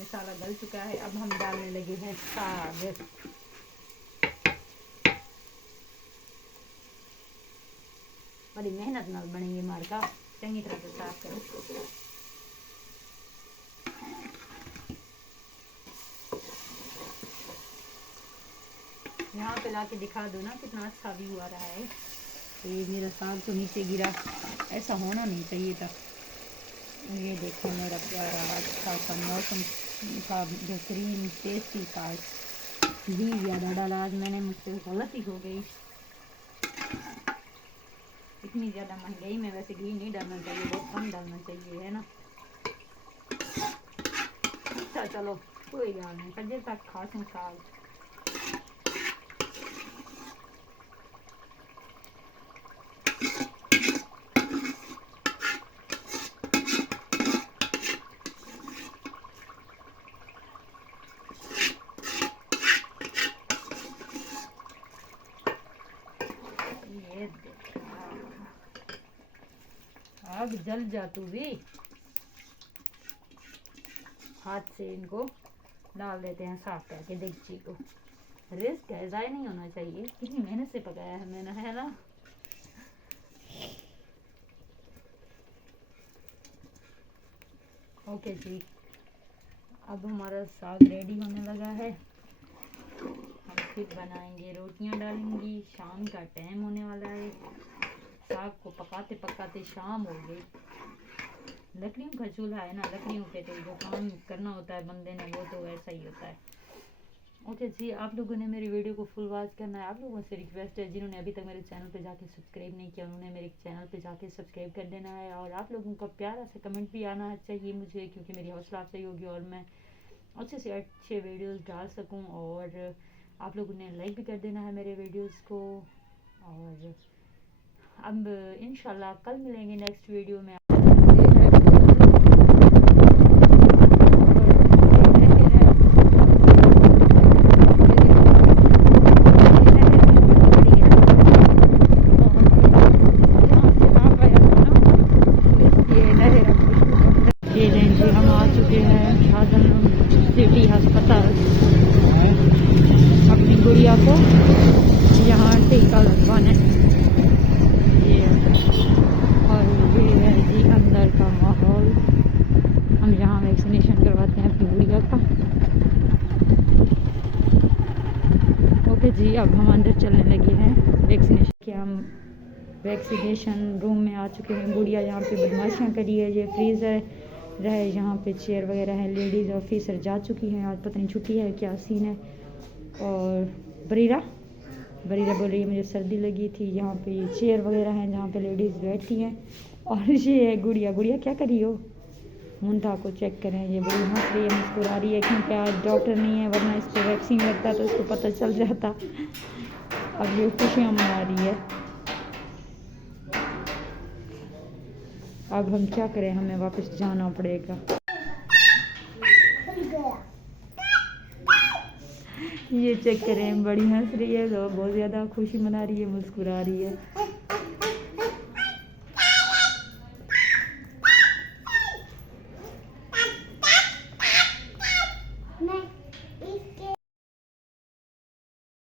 मसाला गल चुका है। अब हम डालने लगे हैं साग। बड़ी मेहनत नाल बनेंगे मार्का, चंगी तरह से साफ करो। यहाँ पे लाके दिखा दो ना कितना अच्छा व्यू आ रहा है। तो ये मेरा साग तो नीचे गिरा, ऐसा होना नहीं चाहिए था। ये देखो मेरा प्यारा अच्छा सा मौसम का बेहतरीन टेस्टी साग। घी ज़्यादा डाला आज मैंने, मुझसे गलती हो गई। इतनी ज़्यादा महंगाई में वैसे घी नहीं डालना चाहिए, बहुत कम डालना चाहिए, है ना। अच्छा चलो कोई बात नहीं, सजे तक खासूं साग। ये आग जल जा तू भी। हाथ से इनको डाल देते हैं साफ करके देगची को। रिस्क है, ज़ाया नहीं होना चाहिए। कितनी मेहनत से पकाया है मैंने, है ना। ओके जी, अब हमारा साग रेडी होने लगा है। हम फिर बनाएंगे, रोटियां डालेंगी। शाम का टाइम होने वाला है। साग को पकाते पकाते शाम हो गई। लकड़ियों का चूल्हा है ना, लकड़ियों पे तो जो काम करना होता है बंदे ने, वो तो वैसा ही होता है। ओके जी, आप लोगों ने मेरी वीडियो को फुल वॉच करना है। आप लोगों से रिक्वेस्ट है, जिन्होंने अभी तक मेरे चैनल पे जाके सब्सक्राइब नहीं किया, उन्होंने मेरे चैनल पे जाके सब्सक्राइब कर देना है। और आप लोगों का प्यारा सा कमेंट भी आना चाहिए मुझे, क्योंकि मेरी हौसला अफजाई होगी और मैं अच्छे से अच्छे वीडियोस डाल सकूं। और आप लोगों ने लाइक भी कर देना है मेरे वीडियोस को। और अब इंशाल्लाह कल मिलेंगे नेक्स्ट वीडियो में। हम आ चुके हैं शाहजहां सिटी अस्पताल। अपनी गुड़िया को यहाँ टीका लगवाने। ये और ये है जी अंदर का माहौल। हम यहाँ वैक्सीनेशन करवाते हैं अपनी गुड़िया का। ओके जी, अब हम अंदर चलने लगे हैं वैक्सीनेशन के। हम वैक्सीनेशन रूम में आ चुके हैं। गुड़िया यहाँ पे बदमाशियाँ करी है। ये फ्रीज़र रहे, यहाँ पे चेयर वगैरह है। लेडीज़ ऑफिसर जा चुकी हैं, आज पता नहीं छुट्टी है क्या सीन है। और बरीरा बोल रही है मुझे सर्दी लगी थी। यहाँ पे चेयर वगैरह हैं जहाँ पे लेडीज़ बैठती हैं। और ये है गुड़िया। गुड़िया क्या करी हो? मुंठा को चेक करें, ये बड़ी हंस रही है, मुस्कुरा रही है, क्योंकि आज डॉक्टर नहीं है, वरना इस पर वैक्सीन लगता तो इसको पता चल जाता। अब ये खुशियाँ मना रही है। अब हम क्या करें, हमें वापस जाना पड़ेगा। ये चेक करें, बड़ी हंस रही है, बहुत ज़्यादा खुशी मना रही है, मुस्कुरा रही है।